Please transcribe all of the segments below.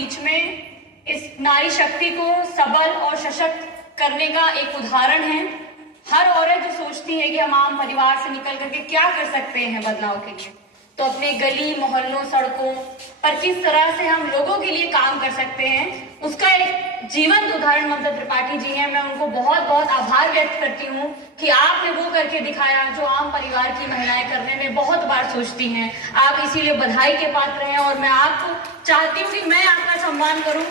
बीच में इस नारी शक्ति को सबल और सशक्त करने का एक उदाहरण है। हर औरत जो सोचती है कि हम आम परिवार से निकल करके क्या कर सकते हैं बदलाव के लिए, तो अपने गली मोहल्लों सड़कों पर किस तरह से हम लोगों के लिए काम कर सकते हैं, उसका एक जीवंत उदाहरण ममता त्रिपाठी जी हैं। मैं उनको बहुत बहुत आभार व्यक्त करती हूँ कि आपने वो करके दिखाया जो आम परिवार की महिलाएं करने में बहुत बार सोचती हैं। आप इसीलिए बधाई के पात्र हैं और मैं आपको चाहती हूँ कि मैं आपका सम्मान करूँ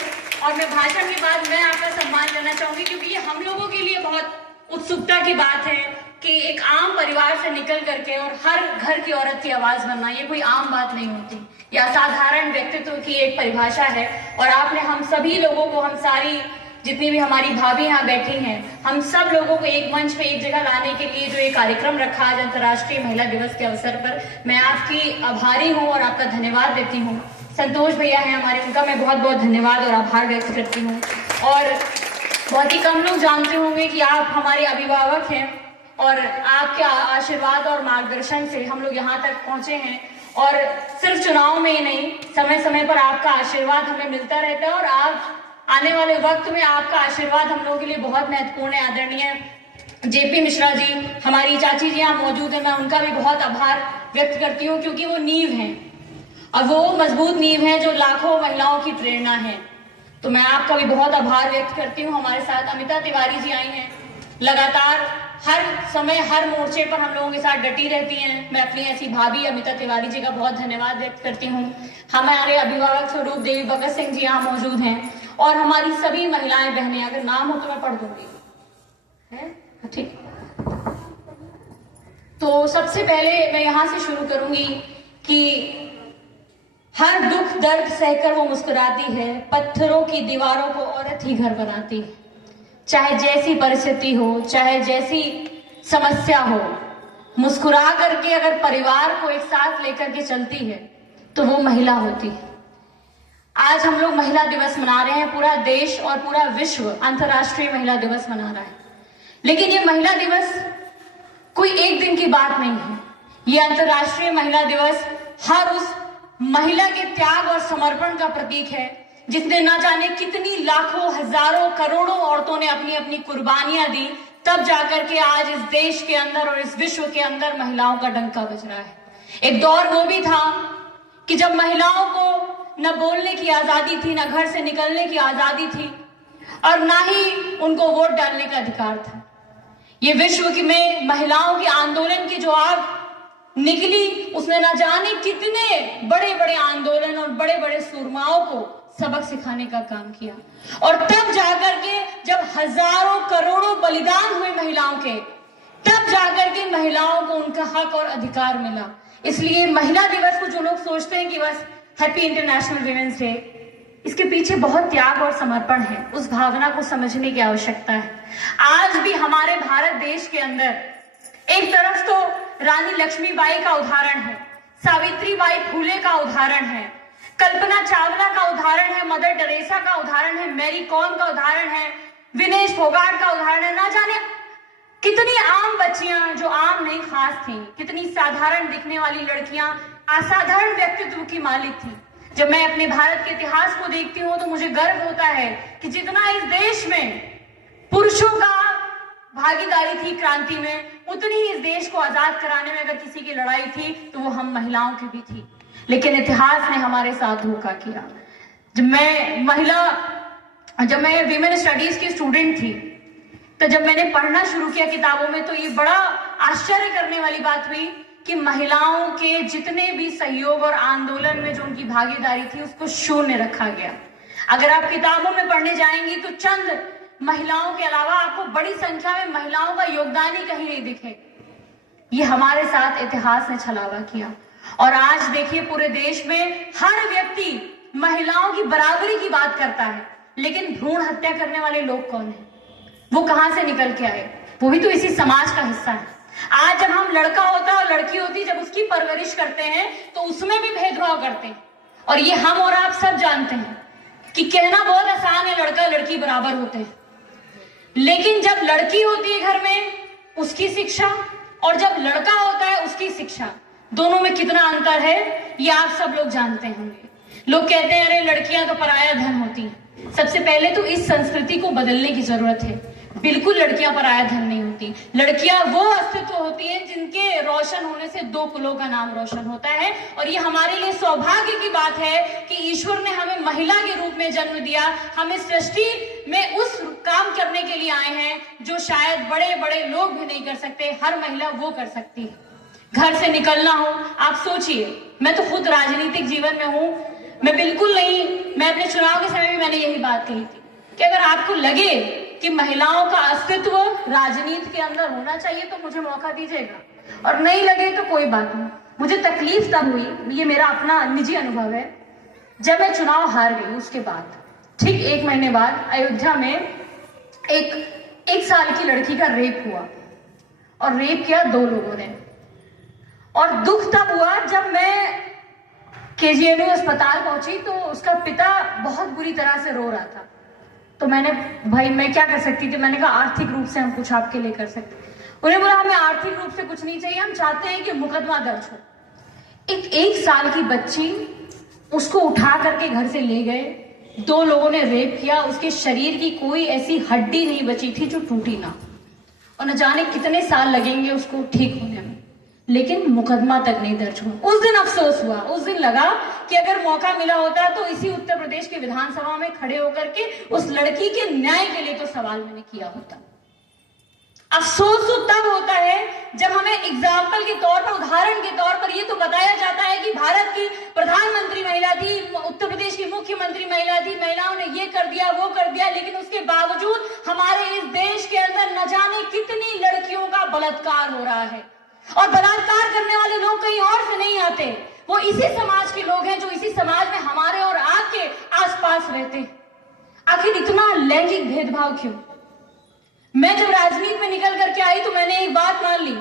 और मैं भाषण के बाद मैं आपका सम्मान करना चाहूंगी, क्योंकि ये हम लोगों के लिए बहुत उत्सुकता की बात है कि एक आम परिवार से निकल करके और हर घर की औरत की आवाज बनना, ये कोई आम बात नहीं होती। यह असाधारण व्यक्तित्व की एक परिभाषा है और आपने हम सभी लोगों को, हम सारी जितनी भी हमारी भाभी यहाँ बैठी हैं, हम सब लोगों को एक मंच पे एक जगह लाने के लिए जो ये कार्यक्रम रखा आज अंतर्राष्ट्रीय महिला दिवस के अवसर पर, मैं आपकी आभारी हूँ और आपका धन्यवाद देती हूँ। संतोष भैया हैं हमारे, उनका मैं बहुत बहुत धन्यवाद और आभार व्यक्त करती हूँ। और बहुत ही कम लोग जानते होंगे कि आप हमारे अभिभावक हैं और आपके आशीर्वाद और मार्गदर्शन से हम लोग यहाँ तक पहुँचे हैं। और सिर्फ चुनाव में ही नहीं, समय समय पर आपका आशीर्वाद हमें मिलता रहता है और आप आने वाले वक्त में आपका आशीर्वाद हम लोगों के लिए बहुत महत्वपूर्ण है। आदरणीय जेपी मिश्रा जी, हमारी चाची जी यहाँ मौजूद है, मैं उनका भी बहुत आभार व्यक्त करती हूँ, क्योंकि वो नींव है और वो मजबूत नींव है जो लाखों महिलाओं की प्रेरणा है। तो मैं आपका भी बहुत आभार व्यक्त करती हूँ। हमारे साथ अमिता तिवारी जी आई हैं, लगातार हर समय हर मोर्चे पर हम लोगों के साथ डटी रहती हैं। मैं अपनी ऐसी भाभी अमिता तिवारी जी का बहुत धन्यवाद व्यक्त करती हूँ। हमारे अभिभावक स्वरूप देवी भगत सिंह जी यहाँ मौजूद हैं और हमारी सभी महिलाएं बहनें, अगर नाम हो तो मैं पढ़ दूंगी, है ठीक। तो सबसे पहले मैं यहाँ से शुरू करूंगी कि हर दुख दर्द सहकर वो मुस्कुराती है, पत्थरों की दीवारों को औरत ही घर बनाती है। चाहे जैसी परिस्थिति हो, चाहे जैसी समस्या हो, मुस्कुरा करके अगर परिवार को एक साथ लेकर के चलती है तो वो महिला होती है। आज हम लोग महिला दिवस मना रहे हैं, पूरा देश और पूरा विश्व अंतर्राष्ट्रीय महिला दिवस मना रहा है। लेकिन ये महिला दिवस कोई एक दिन की बात नहीं है। ये अंतर्राष्ट्रीय महिला दिवस हर उस महिला के त्याग और समर्पण का प्रतीक है जिसने ना जाने कितनी लाखों हजारों करोड़ों औरतों ने अपनी अपनी कुर्बानियां दी, तब जाकर के आज इस देश के अंदर और इस विश्व के अंदर महिलाओं का डंका बज रहा है। एक दौर वो भी था कि जब महिलाओं को न बोलने की आजादी थी, न घर से निकलने की आजादी थी और ना ही उनको वोट डालने का अधिकार था। ये विश्व की में महिलाओं के आंदोलन की जो आग निकली, उसने ना जाने कितने बड़े बड़े आंदोलन और बड़े बड़े सूरमाओं को सबक सिखाने का काम किया। और तब जाकर के जब हजारों करोड़ों बलिदान हुए महिलाओं के, तब जाकर के महिलाओं को उनका हक और अधिकार मिला। इसलिए महिला दिवस को जो लोग सोचते हैं कि बस हैप्पी इंटरनेशनल वीमेंस डे, इसके पीछे बहुत त्याग और समर्पण है। उस भावना को समझने की आवश्यकता है। आज भी हमारे भारत देश के अंदर एक तरफ तो रानी लक्ष्मीबाई का उदाहरण है, सावित्रीबाई फुले का उदाहरण है, कल्पना चावला का उदाहरण है, मदर टेरेसा का उदाहरण है, मैरी कॉम का उदाहरण है, विनेश फोगाट का उदाहरण है। ना जाने कितनी आम बच्चियां जो आम नहीं खास थी, कितनी साधारण दिखने वाली लड़कियां असाधारण व्यक्तित्व की मालिक थी। जब मैं अपने भारत के इतिहास को देखती हूँ तो मुझे गर्व होता है कि जितना इस देश में पुरुषों का भागीदारी थी क्रांति में, उतनी ही इस देश को आजाद कराने में अगर किसी की लड़ाई थी तो वो हम महिलाओं की भी थी। लेकिन इतिहास ने हमारे साथ धोखा किया। जब मैं विमेन स्टडीज की स्टूडेंट थी, तो जब मैंने पढ़ना शुरू किया किताबों में, तो ये बड़ा आश्चर्य करने वाली बात हुई कि महिलाओं के जितने भी सहयोग और आंदोलन में जो उनकी भागीदारी थी उसको शून्य रखा गया। अगर आप किताबों में पढ़ने जाएंगी तो चंद महिलाओं के अलावा आपको बड़ी संख्या में महिलाओं का योगदान ही कहीं नहीं दिखेगा। ये हमारे साथ इतिहास ने छलावा किया। और आज देखिए पूरे देश में हर व्यक्ति महिलाओं की बराबरी की बात करता है, लेकिन भ्रूण हत्या करने वाले लोग कौन हैं? वो कहां से निकल के आए? वो भी तो इसी समाज का हिस्सा है। आज जब हम लड़का होता है और लड़की होती, जब उसकी परवरिश करते हैं तो उसमें भी भेदभाव करते हैं। और ये हम और आप सब जानते हैं कि कहना बहुत आसान है, लड़का लड़की बराबर होते हैं, लेकिन जब लड़की होती है घर में उसकी शिक्षा और जब लड़का होता है उसकी शिक्षा, दोनों में कितना अंतर है ये आप सब लोग जानते होंगे। लोग कहते हैं अरे लड़कियां तो पराया धन होती हैं। सबसे पहले तो इस संस्कृति को बदलने की जरूरत है। बिल्कुल लड़कियां पराया धन नहीं होती। लड़कियां वो अस्तित्व होती हैं जिनके रोशन होने से दो कुलों का नाम रोशन होता है। और ये हमारे लिए सौभाग्य की बात है कि ईश्वर ने हमें महिला के रूप में जन्म दिया। हमें सृष्टि में उस काम करने के लिए आए हैं जो शायद बड़े बड़े लोग भी नहीं कर सकते, हर महिला वो कर सकती है। घर से निकलना हो, आप सोचिए, मैं तो खुद राजनीतिक जीवन में हूं, मैं बिल्कुल नहीं, मैं अपने चुनाव के समय भी मैंने यही बात कही थी कि अगर आपको लगे कि महिलाओं का अस्तित्व राजनीति के अंदर होना चाहिए तो मुझे मौका दीजिएगा, और नहीं लगे तो कोई बात नहीं। मुझे तकलीफ तब हुई, ये मेरा अपना निजी अनुभव है, जब मैं चुनाव हार गई। उसके बाद ठीक 1 महीने बाद अयोध्या में एक साल की लड़की का रेप हुआ, और रेप किया 2 लोगों ने। और दुख तब हुआ जब मैं केजीएमयू अस्पताल पहुंची तो उसका पिता बहुत बुरी तरह से रो रहा था। तो मैंने, भाई मैं क्या कर सकती थी, मैंने कहा आर्थिक रूप से हम कुछ आपके लिए कर सकते। उन्हें बोला हमें आर्थिक रूप से कुछ नहीं चाहिए, हम चाहते हैं कि मुकदमा दर्ज हो। एक साल की बच्ची, उसको उठा करके घर से ले गए, 2 लोगों ने रेप किया, उसके शरीर की कोई ऐसी हड्डी नहीं बची थी जो टूटी ना, और न जाने कितने साल लगेंगे उसको ठीक होने में, लेकिन मुकदमा तक नहीं दर्ज हुआ। उस दिन अफसोस हुआ, उस दिन लगा कि अगर मौका मिला होता तो इसी उत्तर प्रदेश के विधानसभा में खड़े होकर के उस लड़की के न्याय के लिए तो सवाल मैंने किया होता। अफसोस तो तब होता है जब हमें एग्जाम्पल के तौर पर, उदाहरण के तौर पर ये तो बताया जाता है कि भारत की प्रधानमंत्री महिला थी, उत्तर प्रदेश की मुख्यमंत्री महिला थी, महिलाओं ने ये कर दिया वो कर दिया, लेकिन उसके बावजूद हमारे इस देश के अंदर न जाने कितनी लड़कियों का बलात्कार हो रहा है। और बलात्कार करने वाले लोग कहीं और से नहीं आते, वो इसी समाज के लोग हैं जो इसी समाज में हमारे और आपके आसपास रहते। आखिर इतना लैंगिक भेदभाव क्यों? मैं जब राजनीति में निकल करके आई तो मैंने एक बात मान ली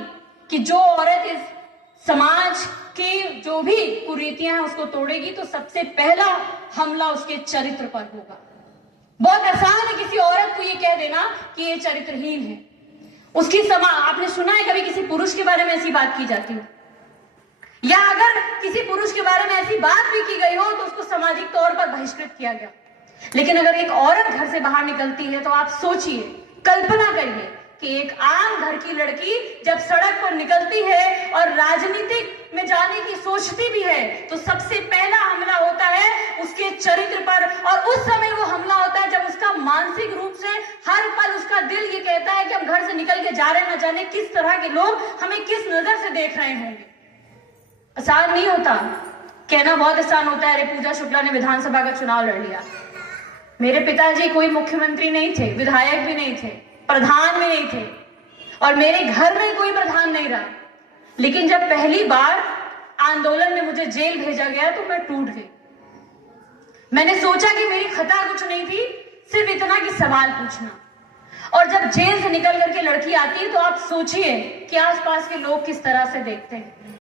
कि जो औरत इस समाज की जो भी कुरीतियां हैं उसको तोड़ेगी तो सबसे पहला हमला उसके चरित्र पर होगा। बहुत आसान है किसी औरत को ये कह देना कि ये चरित्रहीन है। उसकी आपने सुना है कभी किसी पुरुष के बारे में ऐसी बात की जाती हो, या अगर किसी पुरुष के बारे में ऐसी बात भी की गई हो तो उसको सामाजिक तौर पर बहिष्कृत किया गया। लेकिन अगर एक औरत घर से बाहर निकलती है तो आप सोचिए, कल्पना करिए कि एक आम घर की लड़की जब सड़क पर निकलती है और राजनीतिक में जाने की सोचती भी है तो सबसे पहला हमला होता है उसके चरित्र पर। और उस समय वो हमला होता है जब उसका मानसिक रूप से हर पल उसका दिल ये कहता है कि हम घर से निकल के जा रहे हैं, न जाने किस तरह के लोग हमें किस नजर से देख रहे होंगे। आसान नहीं होता, कहना बहुत आसान होता है अरे पूजा शुक्ला ने विधानसभा का चुनाव लड़ लिया। मेरे पिताजी कोई मुख्यमंत्री नहीं थे, विधायक भी नहीं थे, प्रधान भी नहीं थे, और मेरे घर में कोई प्रधान नहीं रहा। लेकिन जब पहली बार आंदोलन में मुझे जेल भेजा गया तो मैं टूट गई। मैंने सोचा कि मेरी खता कुछ नहीं थी, सिर्फ इतना कि सवाल पूछना। और जब जेल से निकल करके लड़की आती है तो आप सोचिए कि आसपास के लोग किस तरह से देखते हैं।